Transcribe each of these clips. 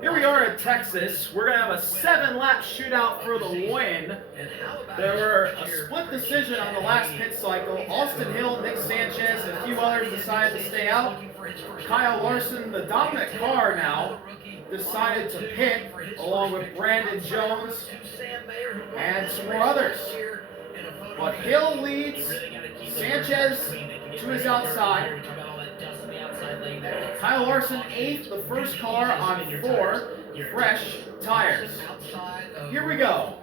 Here we are at Texas. We're going to have a 7-lap shootout for the win. There were a split decision on the last pit cycle. Austin Hill, Nick Sanchez, and a few others decided to stay out. Kyle Larson, the dominant car now, decided to pit along with Brandon Jones and some more others. But Hill leads, Sanchez to his outside. Kyle Larson 8th, the first car on 4 fresh tires. Here we go.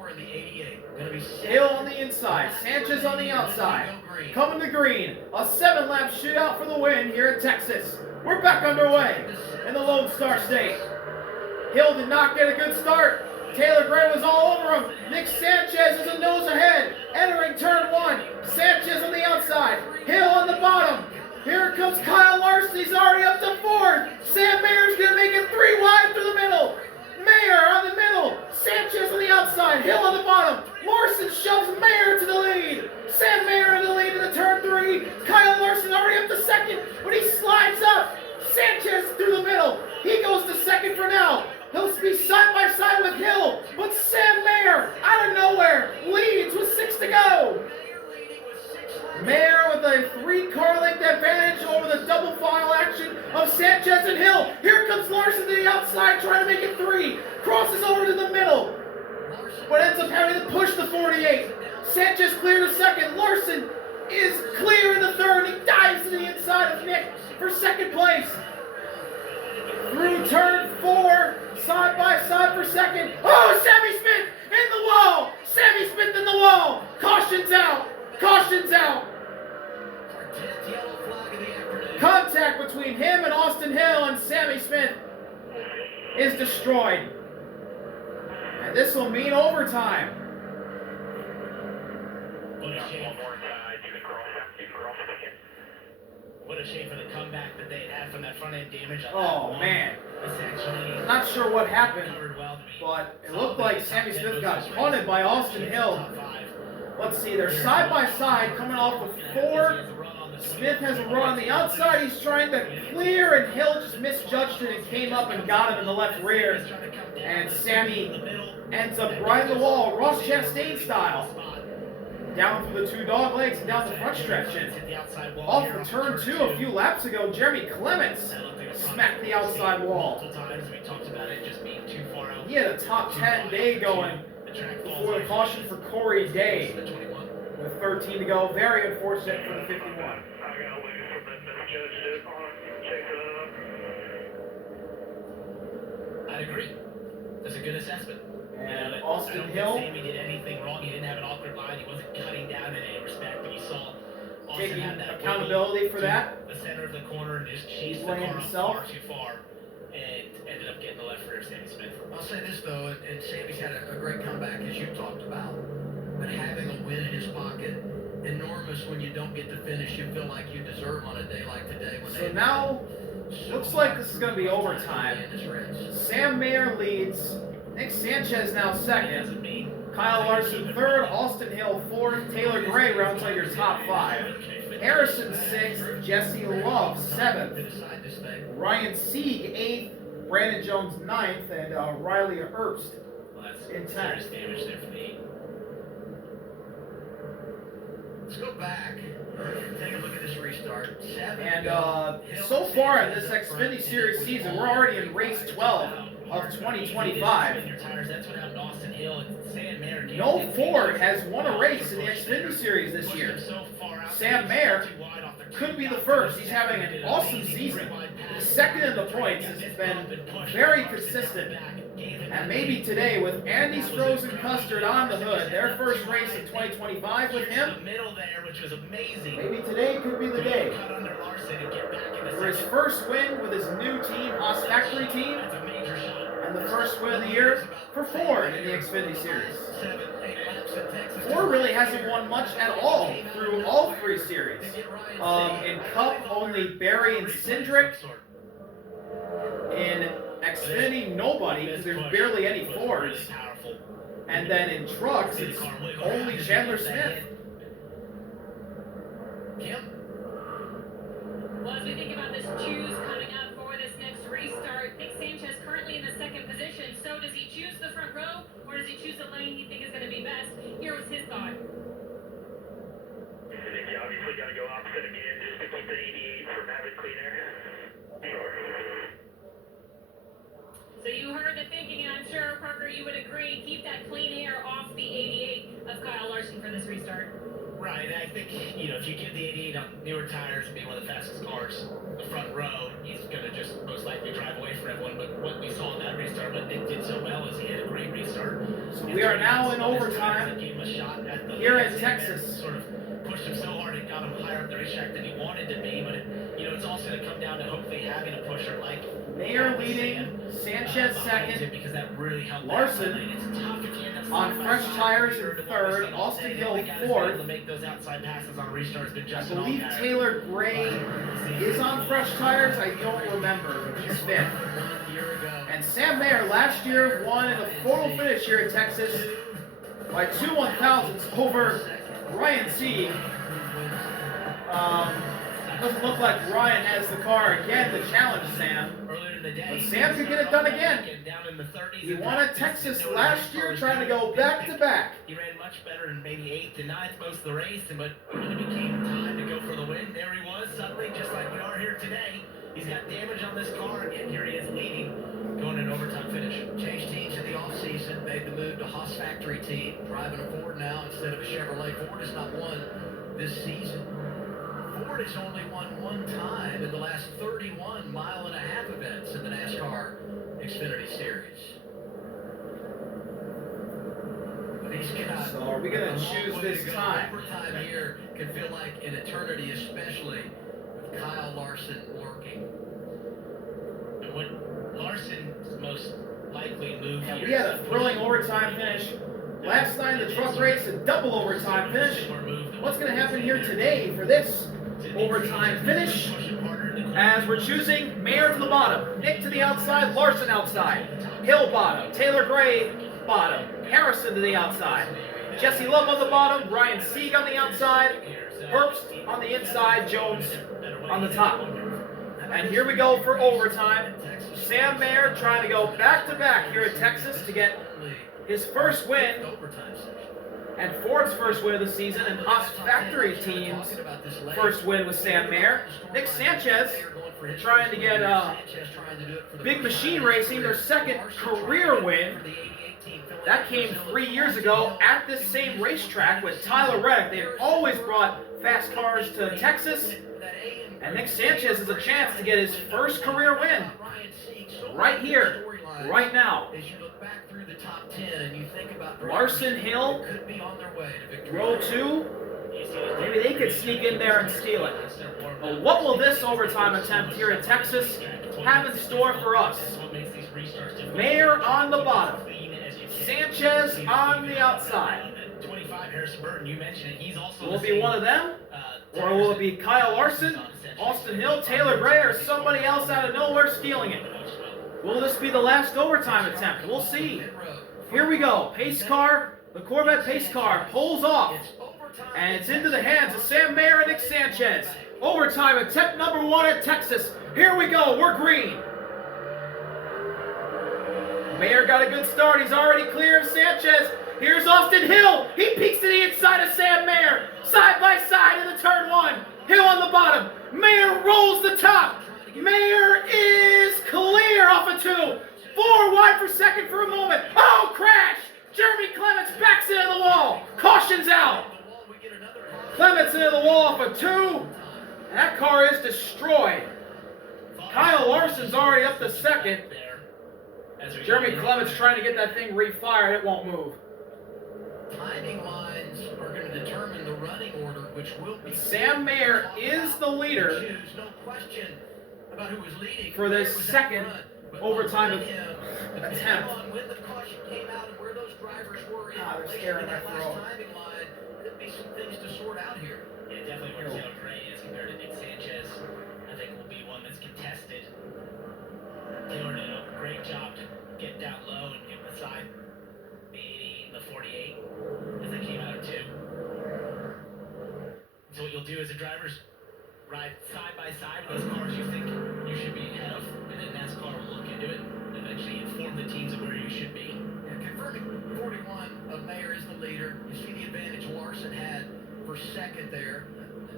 Hill on the inside, Sanchez on the outside. Coming to green, a 7-lap shootout for the win here in Texas. We're back underway in the Lone Star State. Hill did not get a good start. Taylor Gray was all over him. Nick Sanchez is a nose ahead, entering turn 1. Sanchez on the outside, Hill on the bottom. Here comes Kyle Larson, he's already up to 4th. Sam Mayer's going to make it 3 wide through the middle. Mayer on the middle, Sanchez on the outside, Hill on the bottom. Larson shoves Mayer to the lead. Sam Mayer in the lead into turn 3. Kyle Larson already up to 2nd, but he slides up. Sanchez through the middle. He goes to 2nd for now. He'll be side by side with Hill, but Sam Mayer, out of nowhere, leads with 6 to go. Mayer with a 3-car length advantage over the double file action of Sanchez and Hill. Here comes Larson to the outside, trying to make it 3. Crosses over to the middle, but ends up having to push the 48. Sanchez clear to 2nd. Larson is clear in the 3rd. He dives to the inside of Nick for 2nd place. Through turn 4, side by side for 2nd. Oh, Sammy Smith in the wall! Sammy Smith in the wall! Caution's out! Caution's out! Contact between him and Austin Hill, and Sammy Smith is destroyed. And this will mean overtime. What a shame for the comeback that they had from that front end damage. Oh man. Not sure what happened, but it looked like Sammy Smith got punted by Austin Hill. Let's see, they're side by side coming off of 4. Smith has a run on the outside. He's trying to clear, and Hill just misjudged it and came up and got him in the left rear. And Sammy ends up riding the wall, Ross Chastain style. Down through the 2 dog legs and down the front stretch. And off of turn 2 a few laps ago, Jeremy Clements smacked the outside wall. He had a top 10 day going before the caution for Corey Day. With 13 to go, very unfortunate for the 51. I'd agree. That's a good assessment. And Austin Hill Sammy did anything wrong. He didn't have an awkward line. He wasn't cutting down in any respect, but you saw Austin taking had that accountability for that. The center of the corner and just chased the car far too far and ended up getting the left rear of Sammy Smith. I'll say this though, and Sammy's had a great comeback as you talked about, but having a win in his pocket, enormous when you don't get to finish. You feel like you deserve on a day like today. When so now, looks like this is going to be overtime. Sam Mayer leads. Nick Sanchez now 2nd. Kyle Larson 3rd. Austin Hill 4th. Taylor Gray rounds out your top 5. Harrison 6th. Jesse Love 7th. Ryan Sieg 8th. Brandon Jones 9th. And Riley Herbst in 10th. Damage there for me. Let's go back. Take a look at this restart. And so far in this Xfinity Series season, we're already in race 12 of 2025. No Ford has won a race in the Xfinity Series this year. Sam Mayer could be the first. He's having an awesome season. Second in the points. Has been very consistent. And maybe today, with Andy's Frozen Custard on the hood, their first race in 2025 with him, maybe today could be the day. For his first win with his new team, Haas Factory team, and the first win of the year for Ford in the Xfinity Series. Ford really hasn't won much at all through all 3 series. In Cup, only Barry and Cindric. In Xfinity, nobody, because there's barely any Fords. And then in trucks, it's only Chandler Smith. Well, as we think about this choose coming up for this next restart, Nick Sanchez currently in the 2nd position. he choose the front row, or does he choose the lane he thinks is going to be best? Here was his thought. I think you obviously got to go opposite again just to keep the 88 from having clean air. Sure. So you heard the thinking, and I'm sure, Parker, you would agree, keep that clean air off the 88 of Kyle Larson for this restart. Right, I think, if you give the 88 on newer tires and be one of the fastest cars, the front row, he's going to just most likely drive away from everyone. But what we saw in that restart, what Nick did so well is he had a great restart. So we are now in overtime Gave him a shot at the here in Texas. Sort of pushed him so hard it got him higher up the racetrack than he wanted to be. But, it's also going to come down to hopefully having a pusher like Mayer leading, Sanchez second, because that really helped Larson it's tough if you end up on fresh tires in third, Austin Hill fourth. To make those outside passes on restart has been I just believe Taylor Gray is on fresh tires. I don't remember. He's fifth. And Sam Mayer last year won in the photo finish here in Texas by 2 1/1000ths over Ryan Sieg. Doesn't look like Ryan has the car again to challenge Sam. But Sam could get it done again. He won at Texas last year, trying to go back-to-back. He ran much better in maybe 8th and 9th most of the race, but when it became time to go for the win, there he was suddenly, just like we are here today. He's got damage on this car, and yet here he is leading, going an overtime finish. Changed teams in the offseason, made the move to Haas factory team, driving a Ford now instead of a Chevrolet. Ford has not won this season. Ford has only won one time in the last 31 mile-and-a-half events in the NASCAR Xfinity Series. But he's got So are we going to choose this time? Overtime here can feel like an eternity, especially with Kyle Larson lurking. And what Larson's most likely move Yeah, here we had a thrilling overtime finish last night in the truck race, a double overtime finish. What's going to happen here today for this overtime finish? As we're choosing Mayer to the bottom, Nick to the outside, Larson outside, Hill bottom, Taylor Gray bottom, Harrison to the outside, Jesse Love on the bottom, Ryan Sieg on the outside, Herbst on the inside, Jones on the top. And here we go for overtime. Sam Mayer trying to go back-to-back here at Texas to get his first win and Ford's first win of the season, and Haas factory team's first win with Sam Mayer. Nick Sanchez trying to get Big Machine Racing their second career win. That came 3 years ago at this same racetrack with Tyler Reddick. They had always brought fast cars to Texas, and Nick Sanchez has a chance to get his first career win right here, right now. Larson Hill, row 2. Maybe they could sneak in there and steal it. But what will this overtime attempt here in Texas have in store for us? Mayer on the bottom, Sanchez on the outside. Will it be one of them? Or will it be Kyle Larson, Austin Hill, Taylor Gray, or somebody else out of nowhere stealing it? Will this be the last overtime attempt? We'll see. Here we go. Pace car, the Corvette pace car pulls off. And it's into the hands of Sam Mayer and Nick Sanchez. Overtime attempt number 1 at Texas. Here we go. We're green. Mayer got a good start. He's already clear of Sanchez. Here's Austin Hill. He peeks to the inside of Sam Mayer. Side by side in the turn 1. Hill on the bottom. Mayer rolls the top. Mayer is clear off of 2. 4 wide for second for a moment. Oh, crash! Jeremy Clements backs into the wall. Caution's out. Clements into the wall off of 2. And that car is destroyed. Kyle Larson's already up to second. Jeremy Clements trying to get that thing refired. It won't move. Timing lines are going to determine the running order, which will be. Sam Mayer is the leader No question about who was leading for this second overtime attempt. When the caution came out and where those drivers were in they're scaring that last throw. timing line, could be some things to sort out here. Yeah, definitely where Taylor Gray is compared to Nick Sanchez. I think will be one that's contested. Taylor did a great job to get down low and get beside the 80 and the 48 as they came out of 2. So what you'll do as a driver's ride side by side with those cars you think you should be ahead of, and then NASCAR will look into it and eventually inform the teams of where you should be. for second there.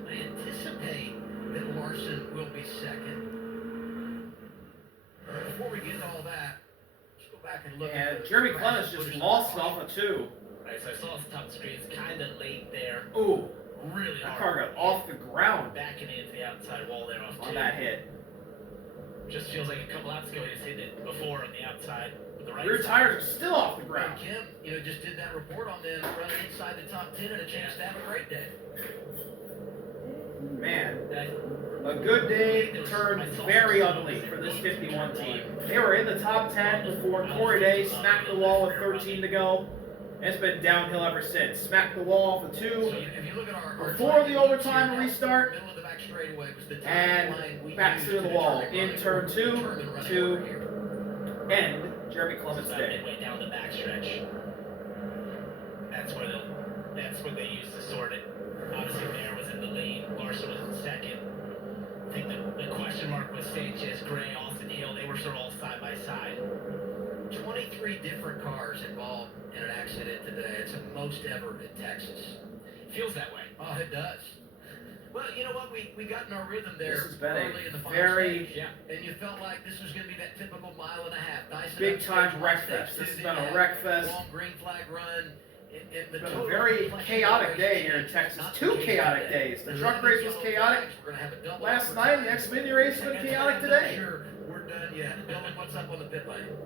I anticipate that Larson will be second. Before we get to all that, let's go back and look at Jeremy Clements just lost it off of 2. Right, so I saw his top screens kind of late there. Ooh, Really that hard. car got off the ground Backing into the outside wall there off on 2. that hit. Just feels like a couple laps ago he just hit it before on the outside with the right Rear side. tires are still off the Greg ground. Kim, just did that report on them running inside the top 10 and a chance to have a great day. Man, a good day turned very ugly for this 51 team. They were in the top 10 before Corey Day smacked the wall with 13 to go. It's been downhill ever since. Smacked the wall off of 2 If you look at our before the overtime restart, middle of the back straightaway was the and line we back used to the wall determine in turn 2 running to order here. end Jeremy Clements' About day. midway down the backstretch. That's where they used to sort it. Obviously, Mayer was in the lead. Larson was in second. I think the question mark was Sanchez, Gray, Austin Hill. They were sort of all side by side. 23 different cars involved in an accident today. It's the most ever in Texas. Feels that way. Oh, it does. Well, you know what? We got in our rhythm there This has been early in the a final very stage, and you felt like this was going to be that typical mile and a half. Dyson big up time stage wreck one, stage fest. This two, has then been you a had wreck fest. long green flag run. It's been a very chaotic day here in Texas. 2 chaotic days. The truck race was chaotic last night. The Xfinity race has been chaotic today. Sure, we're done yet. Dylan, what's up on the pit lane?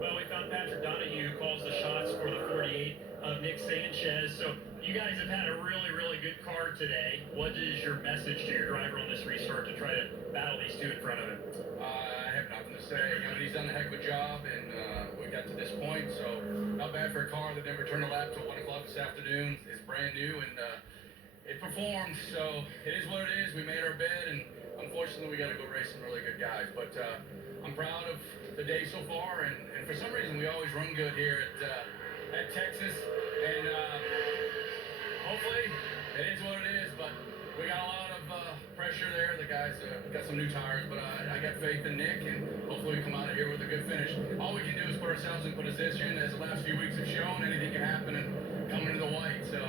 Well, we found Patrick Donahue calls the shots for the 48 of Nick Sanchez. So you guys have had a really, really good car today. What is your message to your driver on this restart to try to battle these 2 in front of him? I have nothing to say. He's done a heck of a job, and we got to this point. So not bad for a car that never turned a lap till 1 o'clock this afternoon. It's brand new, and it performed. So it is what it is. We made our bed, and unfortunately, we got to go race some really good guys. But I'm proud of the day so far, and for some reason, we always run good here at Texas, and hopefully, it is what it is. But we got a lot of pressure there. The guys got some new tires, but I got faith in Nick, and hopefully we come out of here with a good finish. All we can do is put ourselves in position, as the last few weeks have shown. Anything can happen and come into the white, so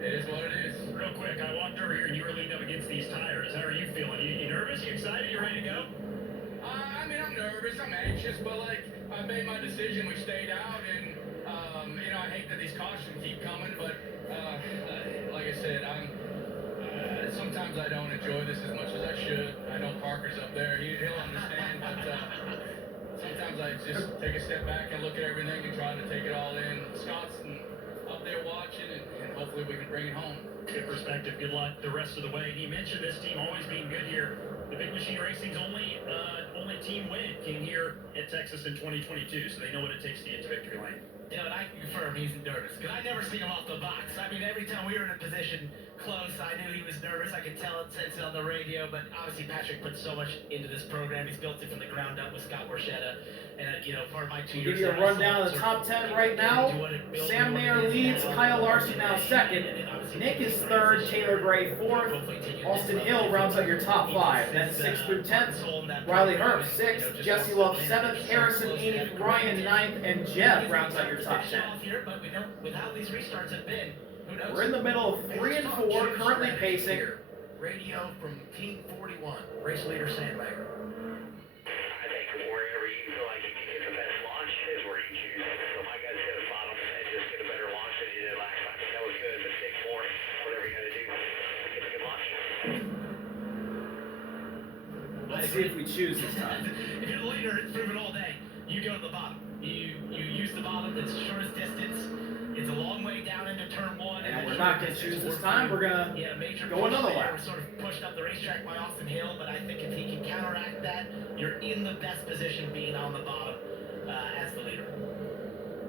it is what it is. Real quick, I walked over here and you were leaning up against these tires. How are you feeling? You nervous? You excited? You ready to go? I'm nervous, I'm anxious, but I made my decision. We stayed out, and I hate that these cautions keep coming, but like I said, sometimes I don't enjoy this as much as I should. I know Parker's up there; he'll understand, but sometimes I just take a step back and look at everything and try to take it all in. Scott's up there watching, and hopefully we can bring it home. Good perspective. Good luck the rest of the way. He mentioned this team always being good here. The Big Machine Racing's only team win came here at Texas in 2022, so they know what it takes to get to victory lane. Dylan, I can confirm he's nervous, because I never seen him off the box. I mean, every time we were in a position close, I knew he was nervous. I could tell it, sense it on the radio, but obviously Patrick put so much into this program. He's built it from the ground up with Scott Borchetta, and, part of my 2 years. Give you a rundown of the top 10 right now. Sam Mayer leads, Kyle Larson now second. Nick is third, Taylor Gray fourth. Austin Hill rounds out your top 5. Then 6th through 10th. Riley Herbst 6th, Jesse Love 7th, Harrison 8th, Ryan 9th, and Jeff rounds out your top 10. But we know with how these restarts have been, who knows? We're in the middle of 3 and 4, currently pacing. Radio from Team 41, race leader Sandbagger. I think wherever you feel like you can get the best launch is where you choose. So my guys hit a bottom and just get a better launch than you did last time. That was good, but take more, whatever you got to do to get a good launch. Let's see if we choose this time. If you're the leader, it's proven all day. You go to the bottom. You use the bottom. It's the shortest distance. It's a long way down into turn 1. And we're not going to choose this time. We're going to go another lap. Sort of pushed up the racetrack by Austin Hill, but I think if he can counteract that, you're in the best position being on the bottom as the leader.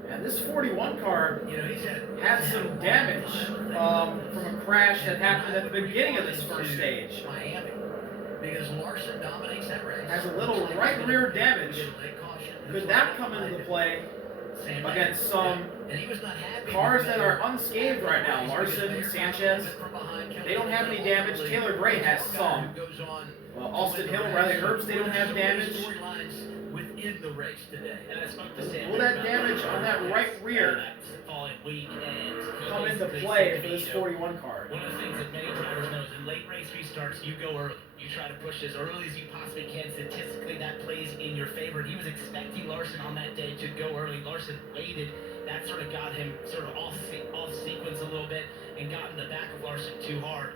And this 41 car He's had some damage from a crash that happened at the beginning of this first stage. Miami, because Larson dominates that race. Has a little right rear damage. Could that come into the play against some cars that are unscathed right now? Larson, Sanchez, they don't have any damage. Taylor Gray has some. Austin Hill, Riley Herbst, they don't have damage. in the race today. And I spoke to Sam. Will that damage on that right rear falling weak and come into play for this 41 car? One of the things that many drivers know is in late race restarts, you go early. You try to push as early as you possibly can. Statistically, that plays in your favor. And he was expecting Larson on that day to go early. Larson waited. That sort of got him sort of off sequence a little bit and got in the back of Larson too hard.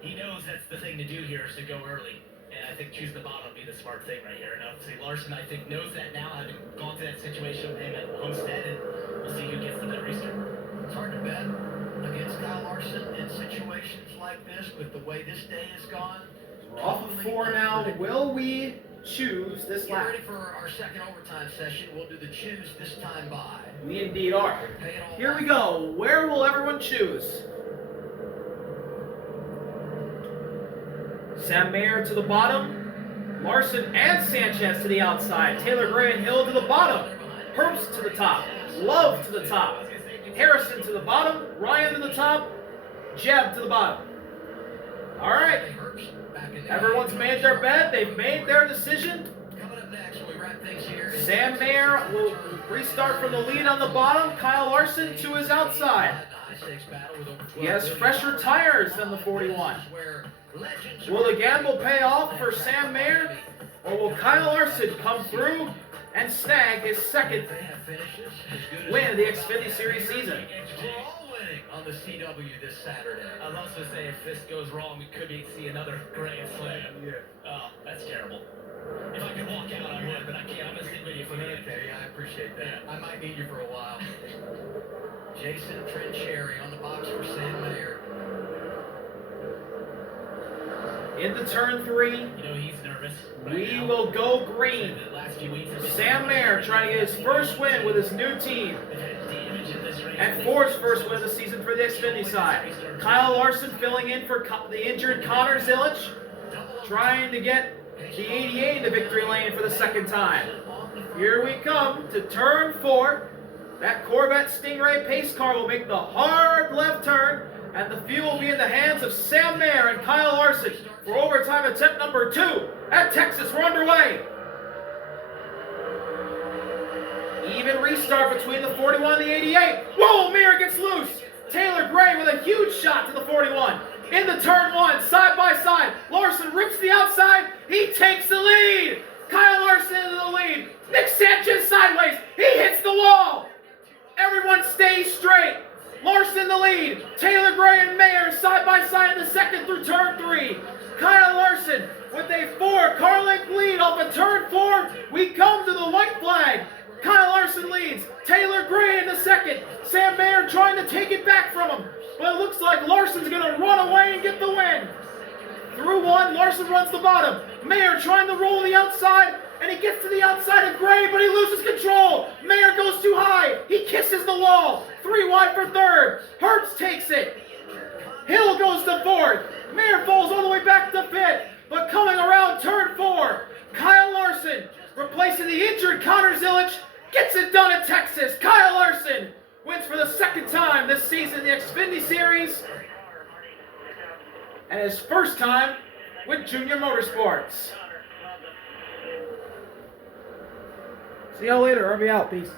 He knows that's the thing to do here is to go early. And I think choosing the bottom would be the smart thing right here. And obviously Larson, I think, knows that now, having gone through that situation with him at Homestead, and we'll see who gets the better restart. It's hard to bet against Kyle Larson in situations like this, but the way this day has gone. We're off of 4 now. Will we choose this Get lap? ready for our second overtime session. We'll do the choose this time by. We indeed are. Here we go. Where will everyone choose? Sam Mayer to the bottom. Larson and Sanchez to the outside. Taylor Gray and Hill to the bottom. Herbst to the top. Love to the top. Harrison to the bottom. Ryan to the top. Jeb to the bottom. All right. Everyone's made their bet. They've made their decision. Coming up next, we wrap things here. Sam Mayer will restart from the lead on the bottom. Kyle Larson to his outside. He has fresher tires than the 41. Will the gamble pay off for Sam Mayer, or will Kyle Larson come through and snag his second win of the Xfinity Series season? On the CW this Saturday. I was also say if this goes wrong, we could see another Grand Slam. Yeah. Oh, that's terrible. If I could walk out, I would, but I can't. I'm gonna stick with you for a minute. Okay, I appreciate that. Yeah. I might need you for a while. Jason Trincherry on the box for Sam Mayer. Into turn 3, You know he's nervous. we will go green. The last few weeks have been Sam Mayer trying to get his first win with his new team. They've had damage in this race. And Ford's first win of the season for the Xfinity side. Kyle Larson filling in for the injured Connor Zilisch, trying to get the 88 in the victory lane for the second time. Here we come to turn 4. That Corvette Stingray pace car will make the hard left turn, and the fuel will be in the hands of Sam Mayer and Kyle Larson for overtime attempt number 2 at Texas. We're underway. Even restart between the 41 and the 88. Whoa, Mayer gets loose. Taylor Gray with a huge shot to the 41. Into turn 1, side by side. Larson rips the outside. He takes the lead. Kyle Larson into the lead. Nick Sanchez sideways. He hits the wall. Everyone stays straight. Larson the lead. Taylor Gray and Mayer side by side in the second through turn 3. Kyle Larson with a 4-car length lead off of turn 4. We come to the white flag. Kyle Larson leads. Taylor Gray in the second. Sam Mayer trying to take it back from him. But it looks like Larson's going to run away and get the win. Through 1, Larson runs the bottom. Mayer trying to roll the outside. And he gets to the outside of Gray, but he loses control. Mayer goes too high. He kisses the wall. 3 wide for third. Herbst takes it. Hill goes to fourth. Mayer falls all the way back to fifth. But coming around turn 4, Kyle Larson, replacing the injured Connor Zilisch, gets it done at Texas. Kyle Larson wins for the second time this season in the Xfinity Series, and his first time with Junior Motorsports. See y'all later. RV out. Peace.